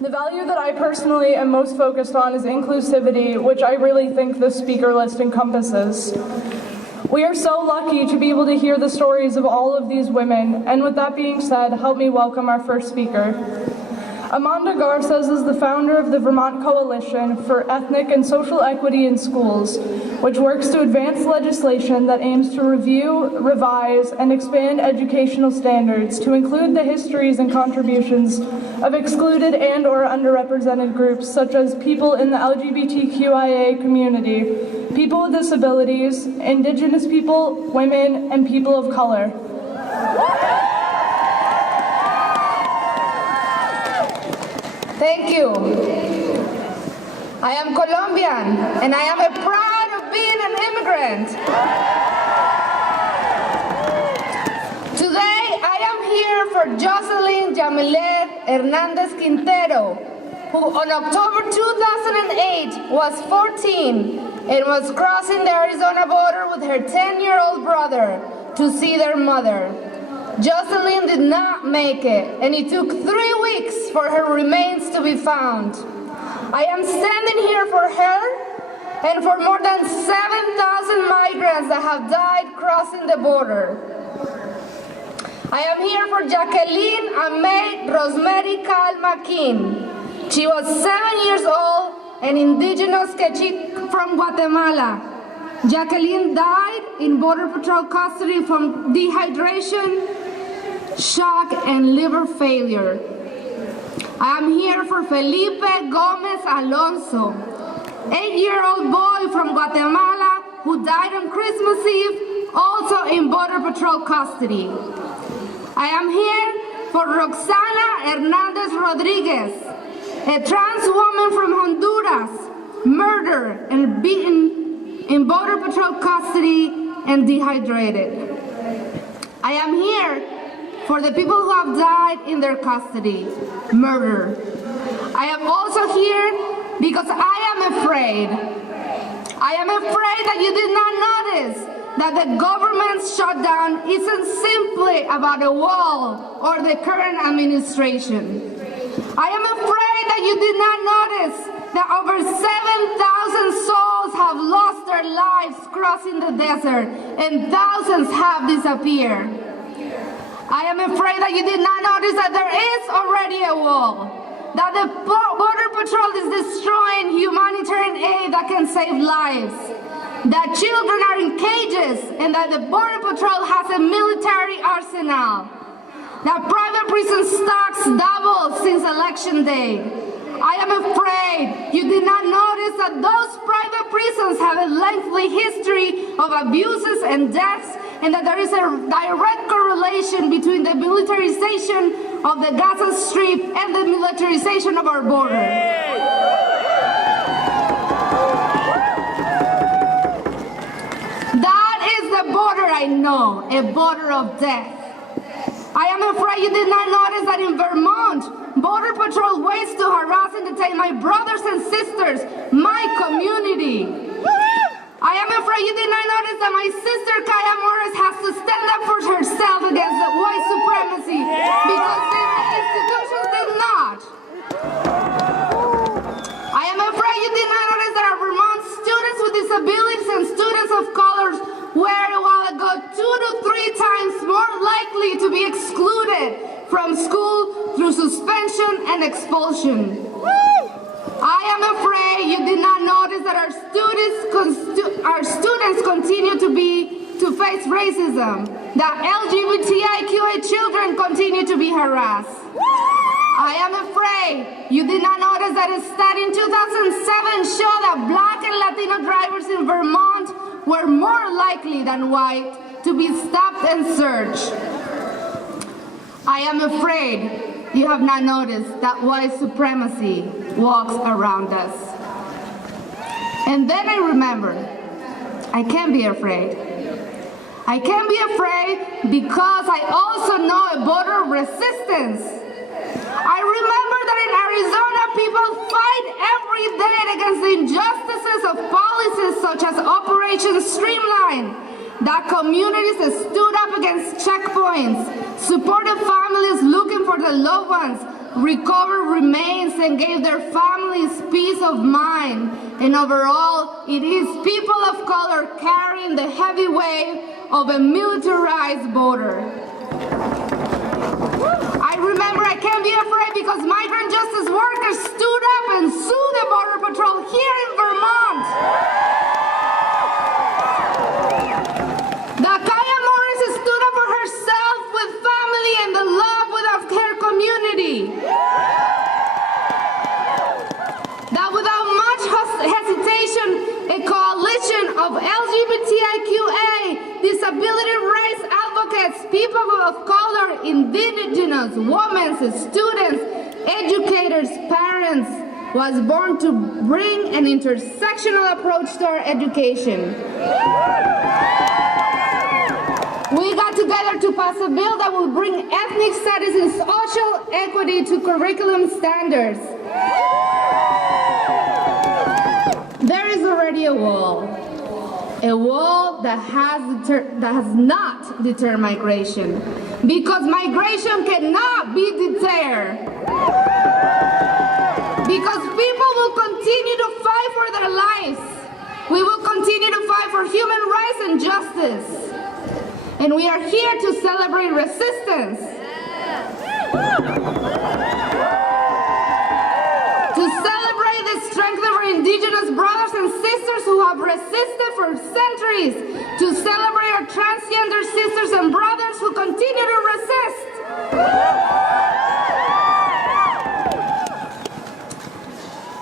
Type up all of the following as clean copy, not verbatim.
The value that I personally am most focused on is inclusivity, which I really think this speaker list encompasses. We are so lucky to be able to hear the stories of all of these women, and with that being said, help me welcome our first speaker. Amanda Garces is the founder of the Vermont Coalition for Ethnic and Social Equity in Schools, which works to advance legislation that aims to review, revise, and expand educational standards to include the histories and contributions of excluded and or underrepresented groups such as people in the LGBTQIA community, people with disabilities, Indigenous people, women, and people of color. Thank you. I am Colombian, and I am proud of being an immigrant. Today, I am here for Jocelyn Yamilet Hernandez Quintero, who on October 2008 was 14 and was crossing the Arizona border with her 10-year-old brother to see their mother. Jocelyn did not make it, and it took 3 weeks for her remains to be found. I am standing here for her and for more than 7,000 migrants that have died crossing the border. I am here for Jacqueline Amay Rosemary Calmaquin. She was 7 years old and indigenous Quechua from Guatemala. Jacqueline died in Border Patrol custody from dehydration, shock, and liver failure. I am here for Felipe Gomez Alonso, 8-year-old boy from Guatemala who died on Christmas Eve, also in Border Patrol custody. I am here for Roxana Hernandez Rodriguez, a trans woman from Honduras, murdered and beaten in Border Patrol custody and dehydrated. I am here for the people who have died in their custody, murder. I am also here because I am afraid. I am afraid that you did not notice that the government's shutdown isn't simply about a wall or the current administration. I am afraid that you did not notice that over 7,000 souls have lost their lives crossing the desert and thousands have disappeared. I am afraid that you did not notice that there is already a wall, that the Border Patrol is destroying humanitarian aid that can save lives, that children are in cages, and that the Border Patrol has a military arsenal, that private prison stocks doubled since Election Day. I am afraid you did not notice that those private prisons have a lengthy history of abuses and deaths, and that there is a direct correlation between the militarization of the Gaza Strip and the militarization of our border. That is the border I know, a border of death. I am afraid you did not notice that in Vermont, Border Patrol waits to harass and detain my brothers and sisters, my community. I am afraid you did not notice that my sister Kaya Morris has to stand up for herself against the white supremacy because the institutions did not. I am afraid you did not notice that our Vermont students with disabilities and students of color were a while ago 2 to 3 times more likely to be excluded from school through suspension and expulsion. I am afraid you did not notice that our students continue to face racism, that LGBTIQA children continue to be harassed. I am afraid you did not notice that a study in 2007 showed that Black and Latino drivers in Vermont were more likely than white to be stopped and searched. I am afraid you have not noticed that white supremacy walks around us. And then I remember, I can't be afraid. I can't be afraid because I also know a border of resistance. I remember that in Arizona, people fight every day against the injustices of policies such as Operation Streamline, that communities stood up against checkpoints, supported families looking for their loved ones, recovered remains and gave their families peace of mind. And overall, it is people of color carrying the heavy weight of a militarized border. I remember I can't be afraid because migrant justice workers stood up and sued the Border Patrol here in Vermont. Dakaya Morris stood up for herself with family and the love of her community. That without much hesitation, a coalition of LGBTIQA, disability rights advocates, people of color, indigenous, women, students, educators, parents, was born to bring an intersectional approach to our education. We got together to pass a bill that will bring ethnic studies and social equity to curriculum standards. There is already a wall that has not deterred migration, because migration cannot be deterred. Because people will continue to fight for their lives. We will continue to fight for human rights and justice. And we are here to celebrate resistance. To celebrate the strength of our indigenous brothers and sisters who have resisted for centuries. To celebrate our transgender sisters and brothers who continue to resist.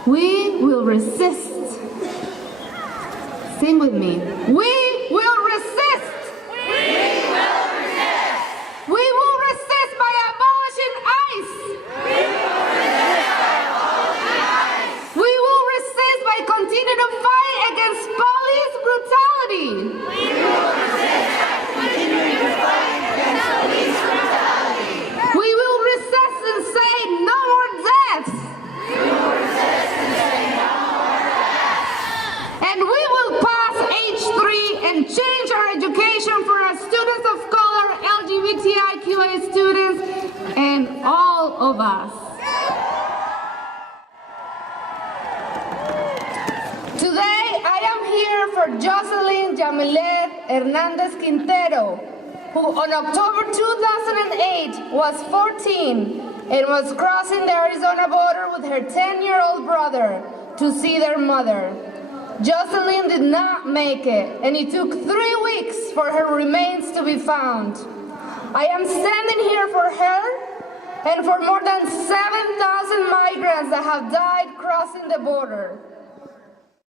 We will resist. Sing with me. We will resist. We will resist by abolishing ICE. We will resist by continuing to fight against police brutality. We will resist and say no more deaths. And we will pass H3 and change our education for our students of color, LGBTIQA students, and all of us. Today, I am here for Jocelyn Yamilet Hernandez Quintero, who on October 2008 was 14 and was crossing the Arizona border with her 10-year-old brother to see their mother. Jocelyn did not make it, and it took 3 weeks for her remains to be found. I am standing here for her and for more than 7,000 migrants that have died crossing the border.